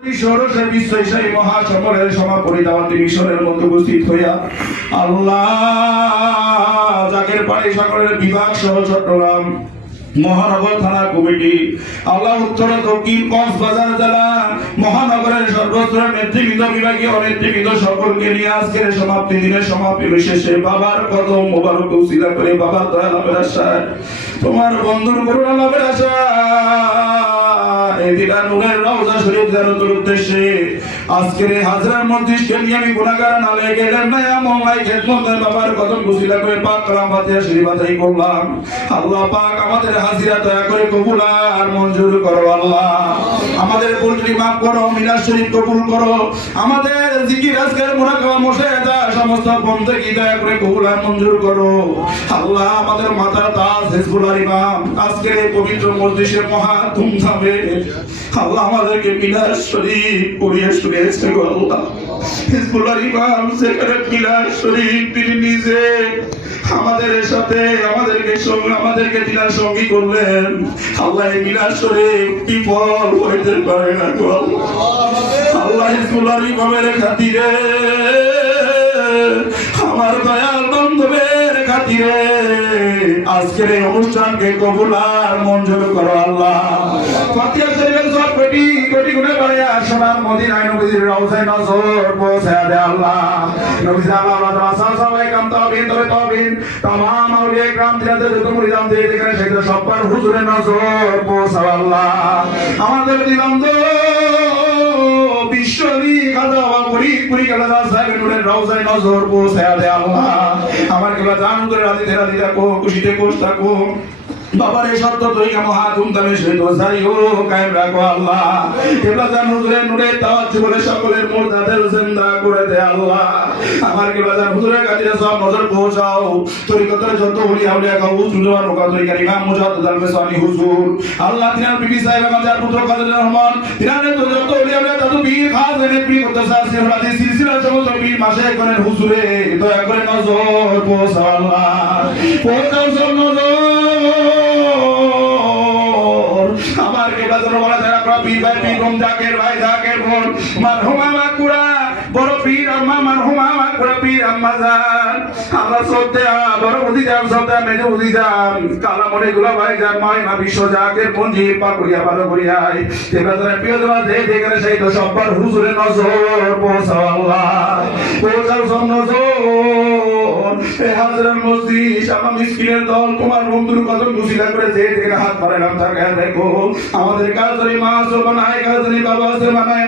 বিশ্বাসী মহাসকলের সমাপনী দাওয়াতি মিশনের মধ্যে উপস্থিত হইয়া আল্লাহ জাকের পাড়ি সকলের বিভাগ সহ চট্টগ্রাম মহানগর থানা কমিটি আল্লাহ উত্তর দক্ষিণ কক্সবাজার জেলা মহানগরের সর্বস্তরের নেতৃবৃন্দ বিভাগীয় নেতৃবৃন্দ সকলকে নিয়ে আজকের সমাপ্তি দিনের সমাপ্তি বিশেষে বাবার কদম মোবারক উসিলা করে বাবার দয়া লাভের আশায় তোমার বন্ধুর করুণা লাভের আশা এদিনা নূরের রওজা শরীফ জিয়ারতের উদ্দেশ্যে আজকের এই হাজরার মসজিদকে নিয়ে আমি গুনাহগার নালেকের নয়া মোহলাই খেদমতে বাবার কদম উসিলা করে পাক কালাম ফাতিহা শরীফ আদায় করলাম। আল্লাহ পাক আমাদের হাজিরা দয়া করে কবুল আর মঞ্জুর করো। আল্লাহ আমাদের ভুলটি মাফ করো, মিলাদ শরীফ কবুল করো, আমাদের জিকির আজকের মুরাকাবা মুশাহাদা সমস্ত বন্দেগী দয়া করে কবুল আর মঞ্জুর করো। আল্লাহ আমাদের মাথার তাজ হিজবুল্লাহ ইমাম আজকের এই পবিত্র মসজিদে মহা ধুমধামে আল্লাহ আমাদেরকে মিলাদ শরীফ পড়িয়ে শুনিয়েছে গো আল্লাহ। হিজবুল্লাহ ইমাম সেখানে মিলাদ শরীফ তিনি নিজে আমাদের সাথে আমাদেরকে দিনার সঙ্গী করলেন। আল্লাহ এই মিলাদ শরীফ বিফল হইতে পারে না গো আল্লাহ। হিজবুল্লাহ ইমামের খাতিরে আমার দয়াল বান্ধবের খাতিরে আজকের এই অনুষ্ঠানকে কবুল আর মঞ্জুর করো আল্লাহ। ফাতিহা শরীফের সব কোটি কোটি গুণে বাড়ায়া সোনার মদিনায় নবীর রওজায় নজর পৌঁছায়া দে আল্লাহ। নবী সাল্লাল্লাহু আলাইহি ওয়াসাল্লাম কাম তাবিন तमाम আউলিয়া کرام যাদের যত মুরিদান দিয়ে এখানে সেটা সবার হুজুরে নজর পৌঁছাও আল্লাহ। আমাদের দিবান্দ বিশ্বরী খাজা বাবুরি পুরি কালা সাহেব নুরের রওজায় নজর পৌঁছায়া দে আল্লাহ। আমার কেবল জান করে রাতে রাখো, খুশিতে খুশ থাকো। বাবার এই শর্ত তরিকা মহা ধুমধামে সহিত জারিও কায়েম রাখো আল্লাহ। কেবল জান হুজুরের নূরে তাওয়াজ্জুহ বলে সকলের মুরদাদের জিন্দা করে দে আল্লাহ। আমার কেবল জান হুজুরের কাছে সব নজর পৌঁছাও। তরিকতের যত ওলিয়া উলিয়া গাউস নুরওয়ান তরিকার ইমাম মুজাদ্দিদ আল-মিসানি হুজুর আল্লাহ তিনার বিবি সাহেব আমাদের পুত্র কাদের রহমান তিনার যত ওলিয়া উলিয়া তত বীর খাস এনে প্রিয় করতে চাচ্ছি হাদিস সিলসিলা সমস্ত বীর মাশায়েখ গণের হুজুরে দয়া করে নজর পৌঁছাও আল্লাহ। পৌঁছাও সব নজর আমার কে বাজার বলা যারা পীর ভাই পীর রম জাকের ভাই জাকের বোন মারহুমা মাকুড়া বড় পীর আম্মা মারহুমা মাকুড়া পীর আম্মা জান আমরা সত্যি বড় বুঝি যান সত্যি মেজে বুঝি যান কালা মনে গুলা ভাই যান মাই মা বিশ্ব জাকের পঞ্জি পাকুড়িয়া ভালো করিয়াই কে বাজারে প্রিয় জমা দে দেখে সেই তো সবার হুজুরে নজর পৌঁছাও আল্লাহ। পৌঁছাও সব নজর এই হাজরার মসজিদ আমার মিসকিনের দল তোমার বন্ধুর কদম উসিলা করে যে দেখে হাত মারালাম তার খেয়াল দেখো। আমাদের কাজরি মা সব বানায় কাজরি বাবা সে বানায়